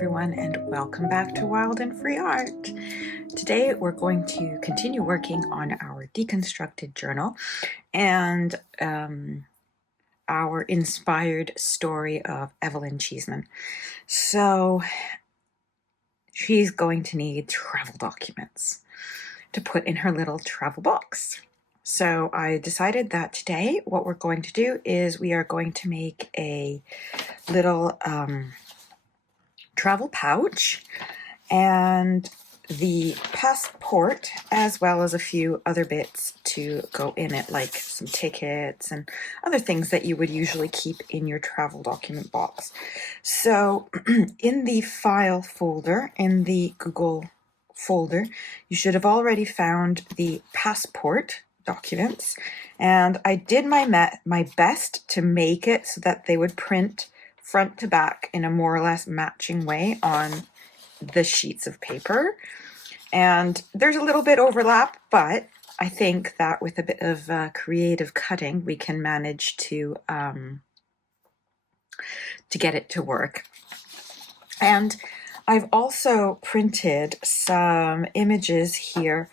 everyone, and welcome back to Wild and Free Art. Today we're going to continue working on our deconstructed journal and our inspired story of Evelyn Cheeseman. So she's going to need travel documents to put in her little travel box. So I decided that today what we're going to do is we are going to make a little travel pouch and the passport, as well as a few other bits to go in it, like some tickets and other things that you would usually keep in your travel document box. So in the file folder, in the Google folder, you should have already found the passport documents, and I did my best to make it so that they would print front to back in a more or less matching way on the sheets of paper. And there's a little bit overlap, but I think that with a bit of creative cutting, we can manage to get it to work. And I've also printed some images here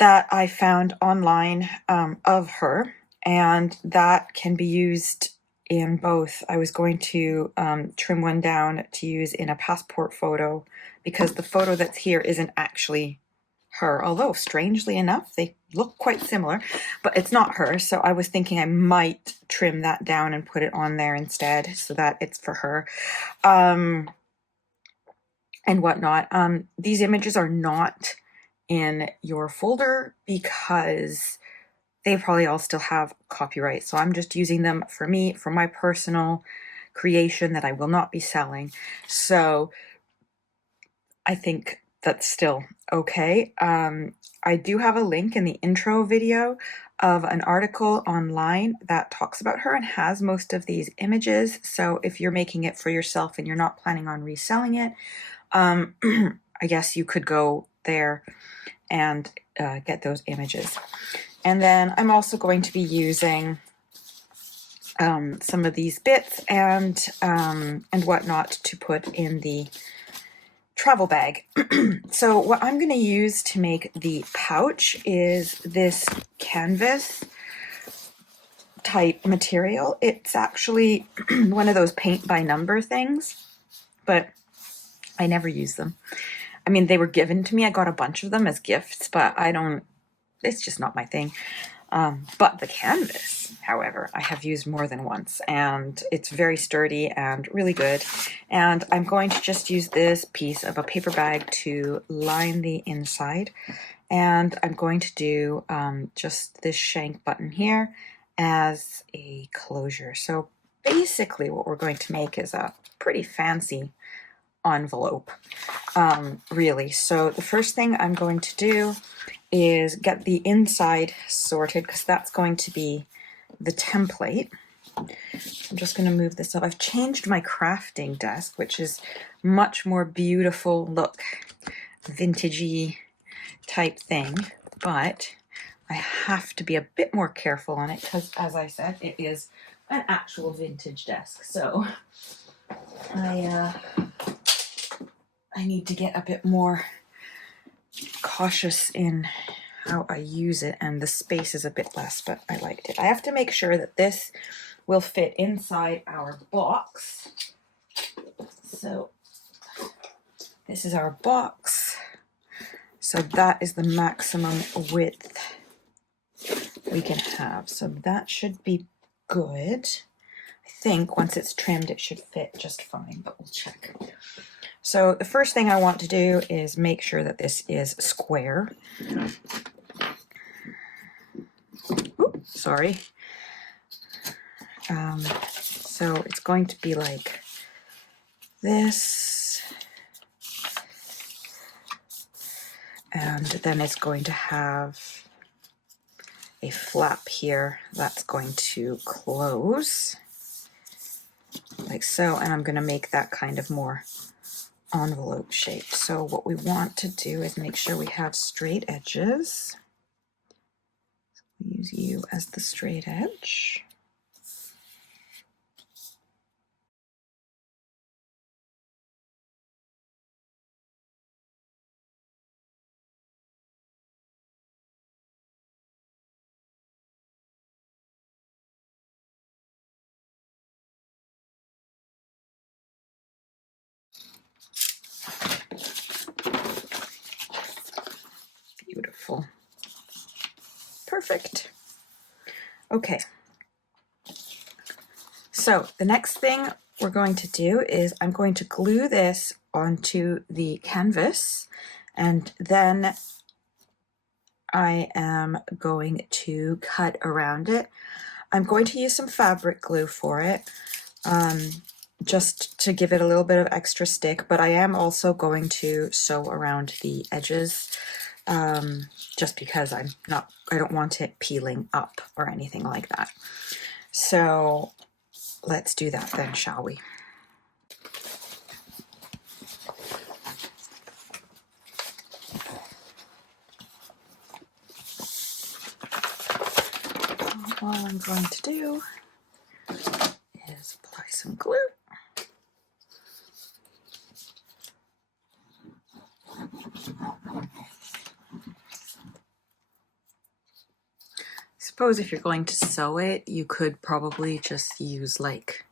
that I found online of her, and that can be used in both. I was going to trim one down to use in a passport photo because the photo that's here isn't actually her, although strangely enough they look quite similar, but it's not her. So I was thinking I might trim that down and put it on there instead so that it's for her and whatnot. These images are not in your folder because they probably all still have copyright. So I'm just using them for me, for my personal creation that I will not be selling. So I think that's still okay. I do have a link in the intro video of an article online that talks about her and has most of these images. So if you're making it for yourself and you're not planning on reselling it, I guess you could go there and get those images. And then I'm also going to be using some of these bits and whatnot to put in the travel bag. So what I'm going to use to make the pouch is this canvas type material. It's actually one of those paint by number things, but I never use them. I mean, they were given to me. I got a bunch of them as gifts, but it's just not my thing. But the canvas, however, I have used more than once, and it's very sturdy and really good. And I'm going to just use this piece of a paper bag to line the inside. And I'm going to do just this shank button here as a closure. So basically what we're going to make is a pretty fancy envelope, really. So the first thing I'm going to do is get the inside sorted because that's going to be the template. I'm just going to move this up. I've changed my crafting desk, which is much more beautiful look, vintagey type thing, but I have to be a bit more careful on it because, as I said, it is an actual vintage desk. So I need to get a bit more cautious in how I use it, and the space is a bit less, but I liked it. I have to make sure that this will fit inside our box. So this is our box. So that is the maximum width we can have. So that should be good. I think once it's trimmed, it should fit just fine, but we'll check. So the first thing I want to do is make sure that this is square. Oops, sorry. So it's going to be like this. And then it's going to have a flap here that's going to close like so. And I'm going to make that kind of more envelope shape. So what we want to do is make sure we have straight edges. Use you as the straight edge. beautiful. Perfect. Okay. So the next thing we're going to do is I'm going to glue this onto the canvas, and then I am going to cut around it. I'm going to use some fabric glue for it, just to give it a little bit of extra stick, but I am also going to sew around the edges, just because I don't want it peeling up or anything like that. So let's do that then, shall we? All I'm going to do is apply some glue. I suppose if you're going to sew it, you could probably just use like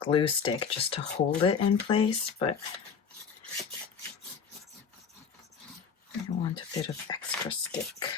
a glue stick just to hold it in place, but I want a bit of extra stick.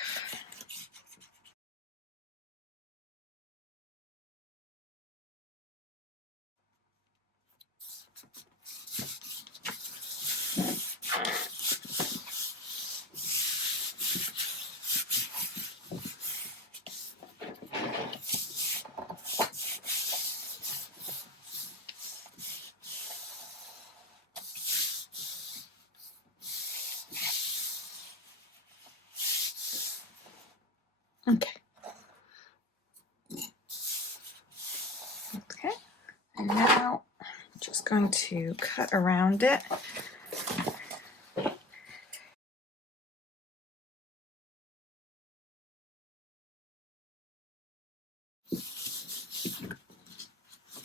Okay. Okay, and now I'm just going to cut around it.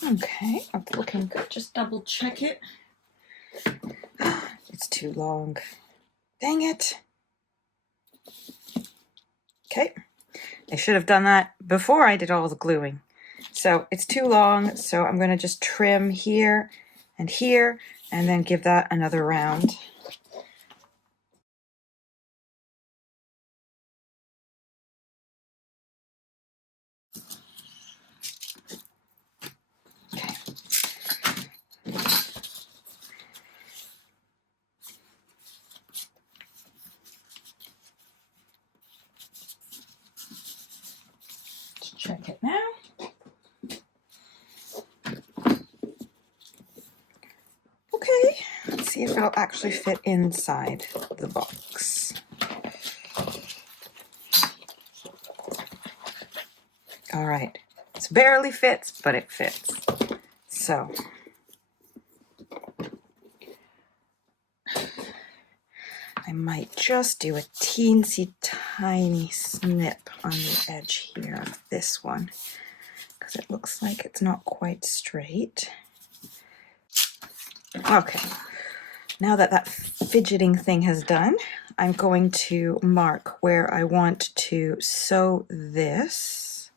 Okay, that's looking good. Just double check it. It's too long. Dang it. Okay, I should have done that before I did all the gluing. So it's too long, so I'm going to just trim here, and then give that another round. Okay. Let's check it now. Okay, let's see if it'll actually fit inside the box. All right, it barely fits, but it fits. So I might just do a teensy tiny snip on the edge here of this one, because it looks like it's not quite straight. Okay, now that that fidgeting thing has done, I'm going to mark where I want to sew this.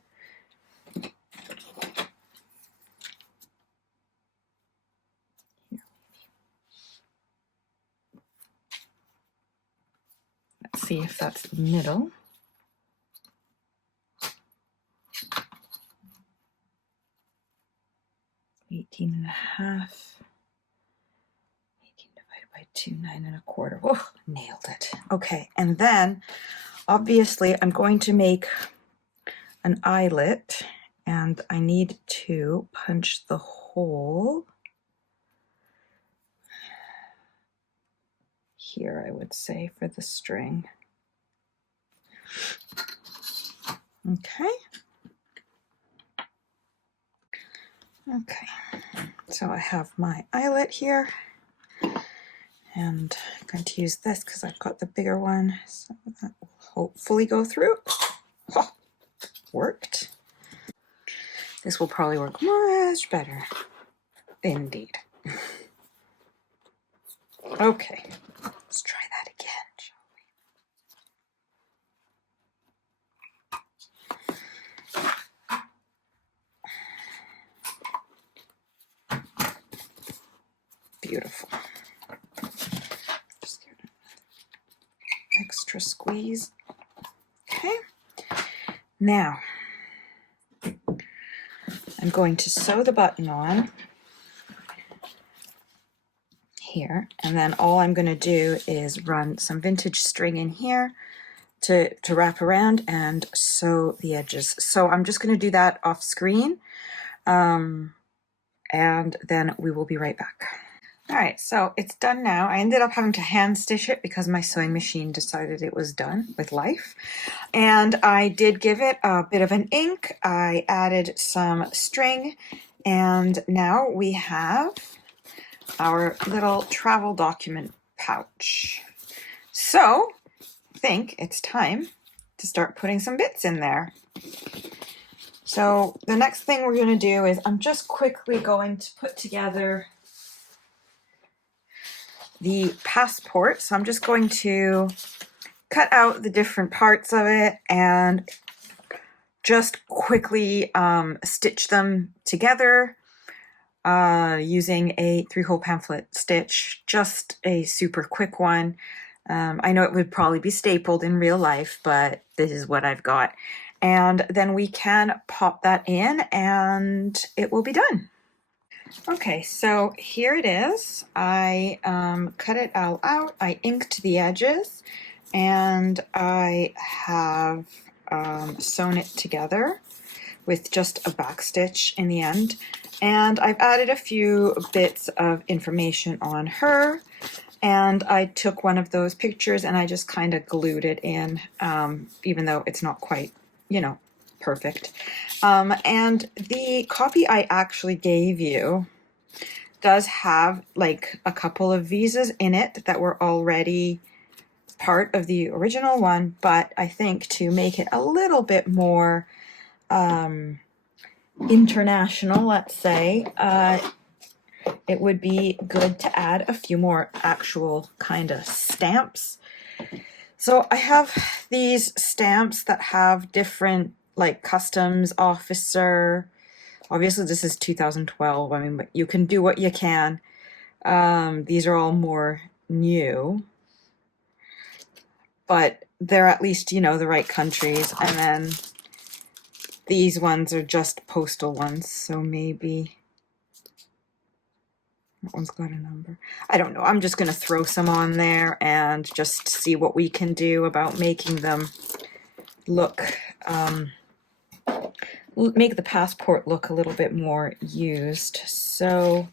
Let's see if that's the middle. $18.5. 18 divided by 2, 9 1/4. Oh, nailed it. Okay, and then obviously I'm going to make an eyelet, and I need to punch the hole here, I would say, for the string. Okay. Okay, so I have my eyelet here, and I'm going to use this because I've got the bigger one, so that will hopefully go through. Oh, worked. This will probably work much better. Indeed. Okay, let's try that again, shall we? Beautiful. Just get extra squeeze. Okay, now I'm going to sew the button on here, and then all I'm going to do is run some vintage string in here to wrap around and sew the edges. So I'm just going to do that off screen, and then we will be right back. All right, so it's done now. I ended up having to hand stitch it because my sewing machine decided it was done with life. And I did give it a bit of an ink. I added some string, and now we have our little travel document pouch. So I think it's time to start putting some bits in there. So the next thing we're going to do is I'm just quickly going to put together the passport. So I'm just going to cut out the different parts of it and just quickly stitch them together using a 3-hole pamphlet stitch, just a super quick one. I know it would probably be stapled in real life, but this is what I've got. And then we can pop that in and it will be done. Okay, so here it is. I cut it all out. I inked the edges, and I have sewn it together with just a back stitch in the end. And I've added a few bits of information on her, and I took one of those pictures and I just kind of glued it in, even though it's not quite, you know, perfect. And the copy I actually gave you does have like a couple of visas in it that were already part of the original one, but I think to make it a little bit more international, let's say, it would be good to add a few more actual kind of stamps. So I have these stamps that have different, like, customs officer. Obviously this is 2012, I mean, but you can do what you can. These are all more new, but they're at least, you know, the right countries. And then these ones are just postal ones, so maybe that one's got a number. I don't know. I'm just going to throw some on there and just see what we can do about making them look, make the passport look a little bit more used. So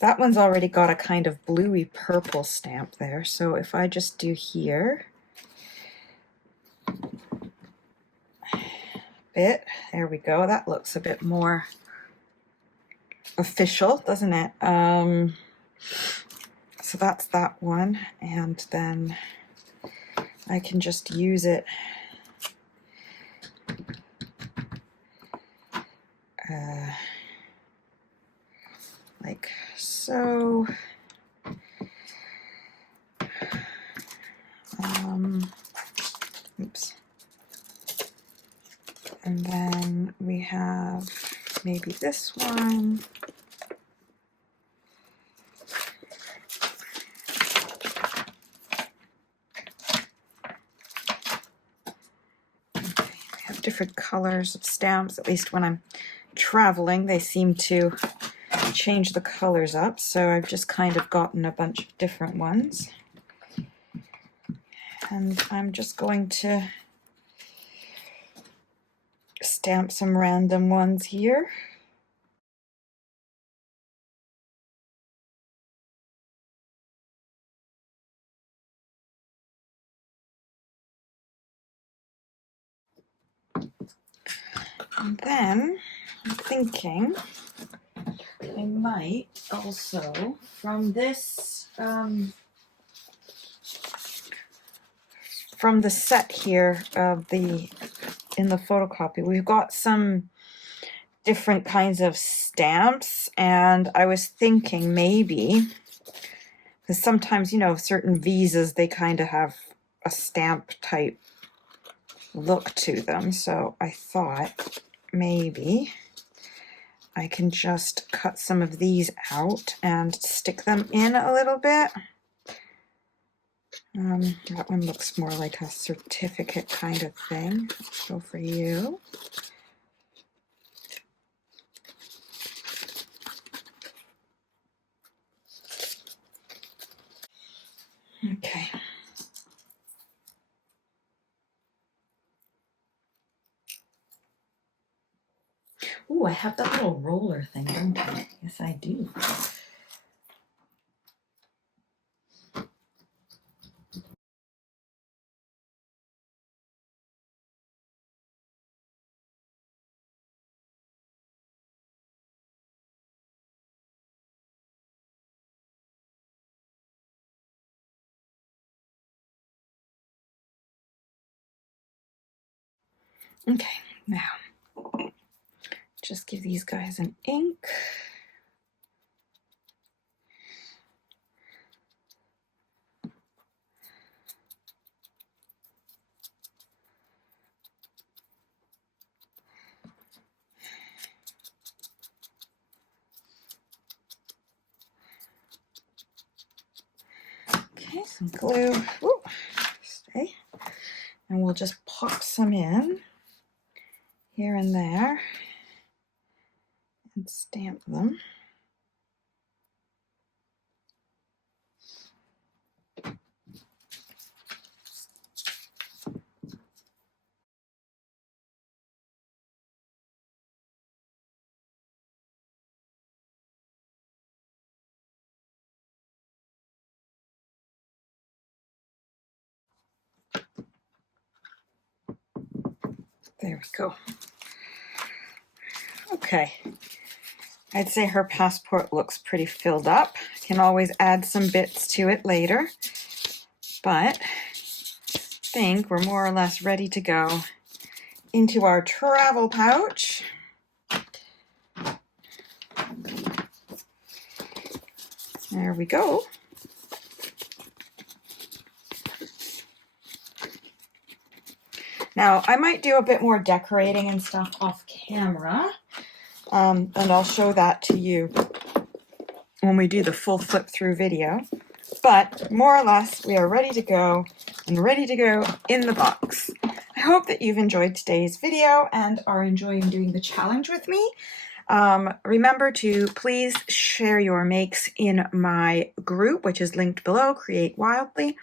that one's already got a kind of bluey purple stamp there. So if I just do here, there we go. That looks a bit more official, doesn't it? So that's that one, and then I can just use it like so. Oops. And then we have maybe this one. Different colors of stamps. At least when I'm traveling, they seem to change the colors up. So I've just kind of gotten a bunch of different ones. And I'm just going to stamp some random ones here. And then I'm thinking I might also, from this, from the set here of in the photocopy, we've got some different kinds of stamps, and I was thinking maybe, because sometimes, you know, certain visas, they kind of have a stamp type look to them, so I thought maybe I can just cut some of these out and stick them in a little bit. That one looks more like a certificate kind of thing. Let's go for you. Okay. Ooh, I have that little roller thing, don't I? Yes, I do. Okay, now just give these guys an ink. Okay, some glue. Ooh, stay. And we'll just pop some in here and there and stamp them. There we go. Okay. I'd say her passport looks pretty filled up. I can always add some bits to it later, but I think we're more or less ready to go into our travel pouch. There we go. Now, I might do a bit more decorating and stuff off camera, and I'll show that to you when we do the full flip through video. But more or less, we are ready to go and ready to go in the box. I hope that you've enjoyed today's video and are enjoying doing the challenge with me. Remember to please share your makes in my group, which is linked below, Create Wildly,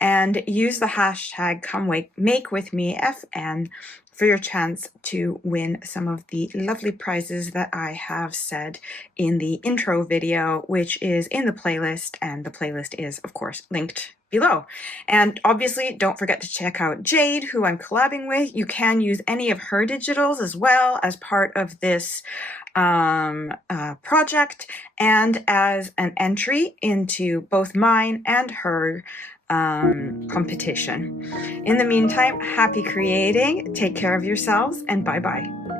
and use the hashtag #ComeWithMeFN for your chance to win some of the lovely prizes that I have said in the intro video, which is in the playlist, and the playlist is, of course, linked below. And obviously, don't forget to check out Jade, who I'm collabing with. You can use any of her digitals as well as part of this project and as an entry into both mine and her competition. In the meantime, happy creating, take care of yourselves, and bye-bye.